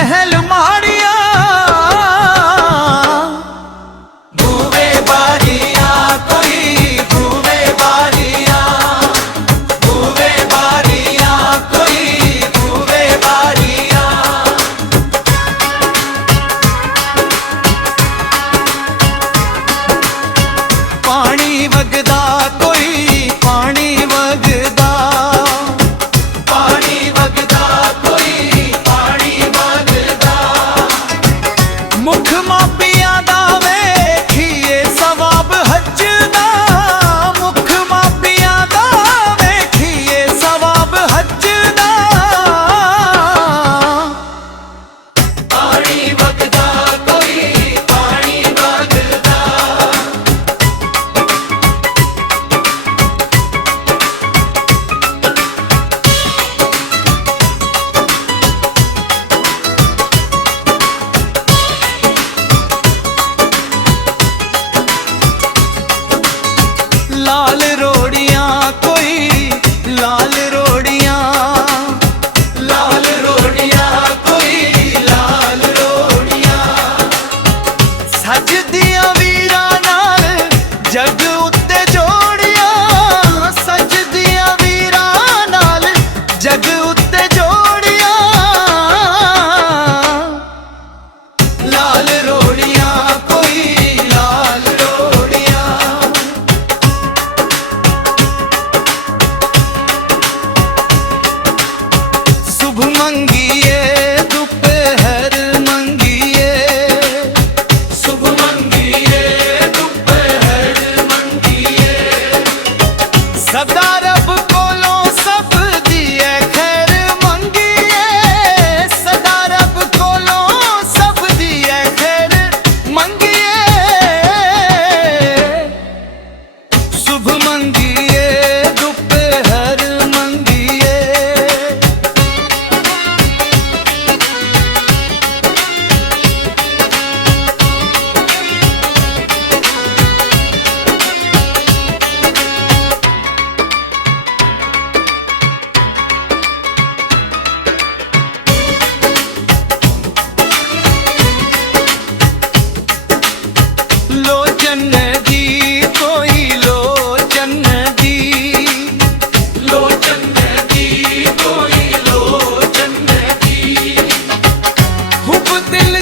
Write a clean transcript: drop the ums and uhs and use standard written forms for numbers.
महल माड़िया भूवे बारिया कोई भूवे बारिया भूवे बारिया कोई भूवे बारिया पानी वगदा कोई पानी वगदा मुख मापिया दा वेखिए सवाब हज दा मुख मापिया दा वेखिए सवाब हज दा पानी वगदा कोई पानी वगदा लाल रोड़ियां कोई लाल रोड़ियां लाल रोड़ियां कोई लाल रोड़ियां सजदियां वीरां नाल जग उत्ते जोड़ियां सजदियां वीरां नाल जग उत्ते जोड़ियां लाल रोड़ियां कोई लाल रोड़ियां शुभ मंगिए दोपहर मंगिए शुभ मंगिए दोपहर मंगिए सदा रब कोलों सब दिए खैर मंगिए सदा रब कोलों सब दिए खैर मंगिए शुभ मंगिए दोपहर मंगिए लोचन दी कोई लोचन दी लोचन दी कोई लोचन दी हुब दिल